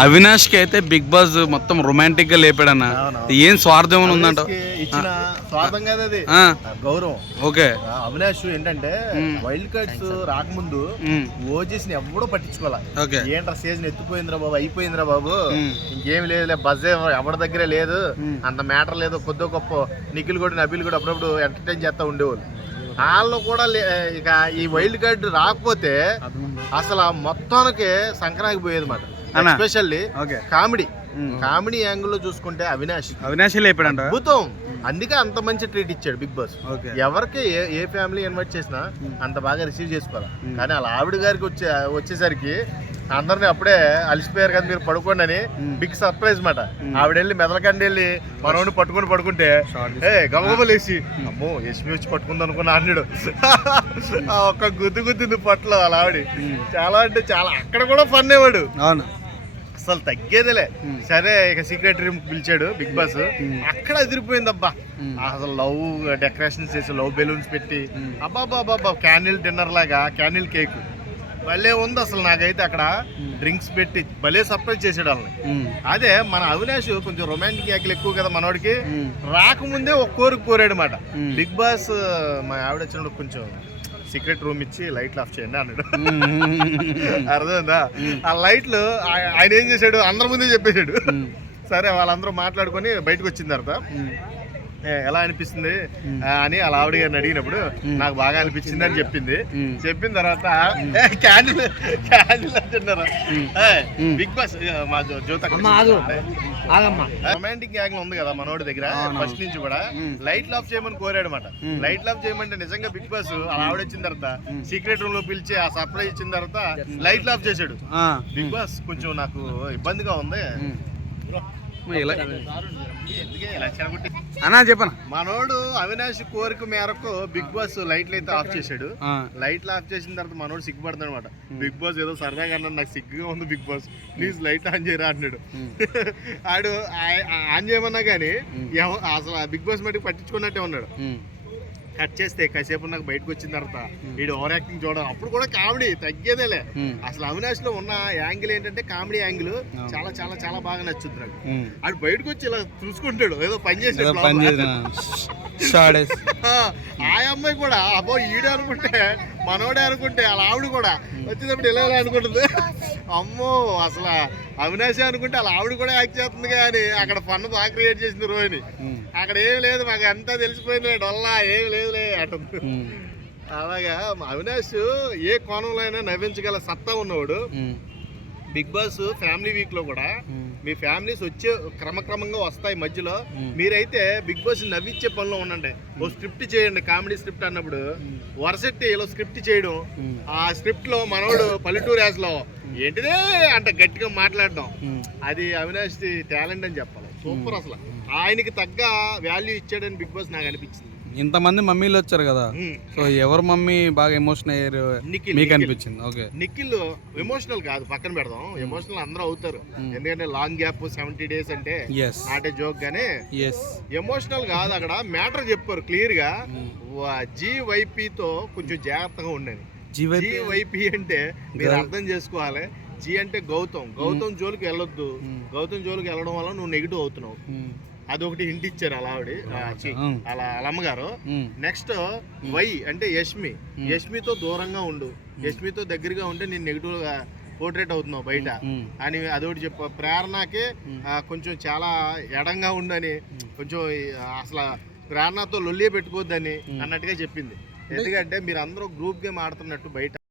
అవినాష్ కి అయితే big boss మొత్తం రొమాంటిక్ గా లేపాడన్న. ఏం స్వార్థం ఉందంట? ఇచ్చిన స్వార్థం కాదు అది, గౌరవం. ఓకే, అవినాష్ ఏంటంటే వైల్డ్ కార్డ్స్ రాకముందు ఓజీస్ ని ఎవడో పట్టించుకోవాలి. ఏంట్రా సీజన్ ఎత్తిపోయిందిరా బాబు, అయిపోయిందిరా బాబు, ఇంకేం లేదు, బజ్ ఎవరి దగ్గరే లేదు, అంత మ్యాటర్ లేదు, కొద్ది గొప్ప నిఖిల్ కూడా నబీల్ కూడా అప్పుడప్పుడు ఎంటర్టైన్ చేస్తా ఉండేవాళ్ళు. వాళ్ళు కూడా ఇక ఈ వైల్డ్ కార్డ్ రాకపోతే అసలు మొత్తానికి సంక్రాంతికి పోయేది మాట. ఎస్పెషల్లీ కామెడీ యాంగిల్ లో చూసుకుంటే అవినాష్ లేపాడంట, అద్భుతం. అందుకే అంత మంచి ట్రీట్ ఇచ్చాడు బిగ్ బాస్. ఎవరికి ఏ ఫ్యామిలీ ఇన్వైట్ చేసినా అంత బాగా రిసీవ్ చేసుకోవాలి. కానీ అలా ఆవిడ గారికి వచ్చేసరికి అందరిని అప్పుడే అలసిపోయారు కదా, మీరు పడుకోండి అని బిగ్ సర్ప్రైజ్ మాట. ఆవిడ వెళ్ళి మెదలకండి వెళ్ళి మనోడిని పడుకుంటే గమగమలేసి అమ్మో యశ్మి వచ్చి పట్టుకుంది అనుకున్నా అన్నాడు. ఒక్క గుద్దుంది పట్ల అలా ఆవిడ. చాలా అంటే చాలా, అక్కడ కూడా ఫన్ అయ్యాడు, అసలు తగ్గేదిలే. సరే ఇక సీక్రెట్ రూమ్ పిలిచాడు బిగ్ బాస్, అక్కడ అదిరిపోయింది అబ్బా. అసలు లవ్ డెకరేషన్స్ చేసి లవ్ బెలూన్స్ పెట్టి అబ్బా క్యాండిల్ డిన్నర్ లాగా క్యాండిల్ కేక్ భలే ఉంది అసలు. నాకైతే అక్కడ డ్రింక్స్ పెట్టి భలే సర్ప్రైజ్ చేసాడు వాళ్ళని. అదే మన అవినాష్ కొంచెం రొమాంటిక్ యాక్లు ఎక్కువ కదా మనోడికి, రాకముందే ఒక కోరాడు మాట. బిగ్ బాస్ మా ఆవిడ వచ్చినప్పుడు కొంచెం సీక్రెట్ రూమ్ ఇచ్చి లైట్లు ఆఫ్ చేయండి అన్నాడు. అర్థమైందా? ఆ లైట్లు ఆయన ఏం చేశాడు, అందరి ముందే చెప్పేశాడు. సరే వాళ్ళందరూ మాట్లాడుకొని బయటకు వచ్చిన తర్వాత ఎలా అనిపిస్తుంది అని అలా ఆవిడ గారిని అడిగినప్పుడు నాకు బాగా అనిపించింది అని చెప్పిన తర్వాత క్యాండిల్ అంటున్నారు బిగ్ బాస్. మా రొమాంటిక్ యాంగిల్ ఉంది కదా మనోడి దగ్గర, ఫస్ట్ నుంచి కూడా లైట్ ఆఫ్ చేయమని కోరాడు అనమాట. లైట్ ఆఫ్ చేయమంటే నిజంగా బిగ్ బాస్ అలా ఆవిడ వచ్చిన తర్వాత సీక్రెట్ రూమ్ లో పిలిచి ఆ సర్ప్రైజ్ ఇచ్చిన తర్వాత లైట్ ఆఫ్ చేశాడు బిగ్ బాస్. కొంచెం నాకు ఇబ్బందిగా ఉంది. మనోడు అవినాష్ కోరిక మేరకు బిగ్ బాస్ లైట్లు అయితే ఆఫ్ చేశాడు. లైట్లు ఆఫ్ చేసిన తర్వాత మనోడు సిగ్గుపడతాడు అనమాట. బిగ్ బాస్ ఏదో సరదాగా అన్నాడు, నాకు సిగ్గుగా ఉంది Bigg Boss, please light on చేయరా అన్నాడు. ఆడు ఆన్ చేయమన్నా కానీ అసలు బిగ్ బాస్ మటుకు పట్టించుకున్నట్టే ఉన్నాడు. కట్ చేస్తే కాసేపు నాకు బయటకు వచ్చిన తర్వాత వీడు ఓవర్ యాక్టింగ్ చూడడం, అప్పుడు కూడా కామెడీ తగ్గేదేలే. అసలు అవినాష్ లో ఉన్న యాంగిల్ ఏంటంటే కామెడీ యాంగిల్ చాలా చాలా చాలా బాగా నచ్చుద్ది నాకు. ఆడు బయటకు వచ్చి ఇలా చూసుకుంటాడు, ఏదో పని చేసాడు. ఆ అమ్మాయి కూడా అబ్బో ఈడే అనుకుంటే మనోడే అనుకుంటే అలా ఆవిడ కూడా వచ్చేటప్పుడు ఇలా అనుకుంటుంది. అమ్మో అసలు అవినాశి అనుకుంటే అలా ఆవిడ కూడా యాక్ట్ చేస్తుంది. కానీ అక్కడ ఫన్ బాగా క్రియేట్ చేసింది రోహిణి. అక్కడ ఏం లేదు, మాకు అంతా తెలిసిపోయింది, డొల్లా ఏం లేదులే అంటుంది. అలాగా అవినాష్ ఏ కోణంలో అయినా నవ్వించగల సత్తా ఉన్నవాడు. బిగ్ బాస్ ఫ్యామిలీ వీక్ లో కూడా మీ ఫ్యామిలీస్ వచ్చే క్రమక్రమంగా వస్తాయి మధ్యలో. మీరైతే బిగ్ బాస్ నవ్వించే పనిలో ఉండండి. ఓ స్క్రిప్ట్ చేయండి, కామెడీ స్క్రిప్ట్ అన్నప్పుడు వరసెట్టి ఇలా స్క్రిప్ట్ చేయడం. ఆ స్క్రిప్ట్ లో మనోడు పల్లెటూరు యాస్ లో ఏంటిదే అంటే గట్టిగా మాట్లాడడం, అది అవినాష్ టాలెంట్ అని చెప్పాలి. సూపర్. అసలు ఆయనకి తగ్గ వాల్యూ ఇచ్చాడని బిగ్ బాస్ నాకు అనిపించింది. ఇంతమంది మమ్మీలు వచ్చారు కదా, సో ఎవరు మమ్మీ బాగా ఎమోషనల్ అయ్యారు మీకు అనిపించింది? ఓకే, నిఖిల్ ఎమోషనల్ కాదు, పక్కన పెడదాం. ఎమోషనల్ అందరూ అవుతారు, ఎందుకంటే లాంగ్ గ్యాప్ 70 days అంటే నాటే జోక్. గానీ ఎమోషనల్ కాదు, అక్కడ మ్యాటర్ చెప్పారు క్లియర్ గా. జీవైపీ తో కొంచెం జాగ్రత్తగా ఉండండి. జీవైపీ అంటే మీరు అర్థం చేసుకోవాలి. జీ అంటే గౌతమ్ జోలికి వెళ్ళొద్దు. గౌతమ్ జోలికి వెళ్ళడం వల్ల నువ్వు నెగిటివ్ అవుతున్నావు. అదొకటి హింట్ ఇచ్చారు అలా ఆవిడ, అలా అమ్మగారు. నెక్స్ట్ వై అంటే యష్మితో దూరంగా ఉండు, యష్మితో దగ్గరగా ఉంటే నేను నెగిటివ్ గా పోర్ట్రేట్ అవుతున్నావు బయట అని అదొకటి చెప్ప. ప్రేరణకి కొంచెం చాలా ఎడంగా ఉండని, కొంచెం అసలు ప్రేరణతో లొల్లి పెట్టుకోవద్దని అన్నట్టుగా చెప్పింది. ఎందుకంటే మీరు అందరూ గ్రూప్ గేమ్ ఆడుతున్నట్టు బయట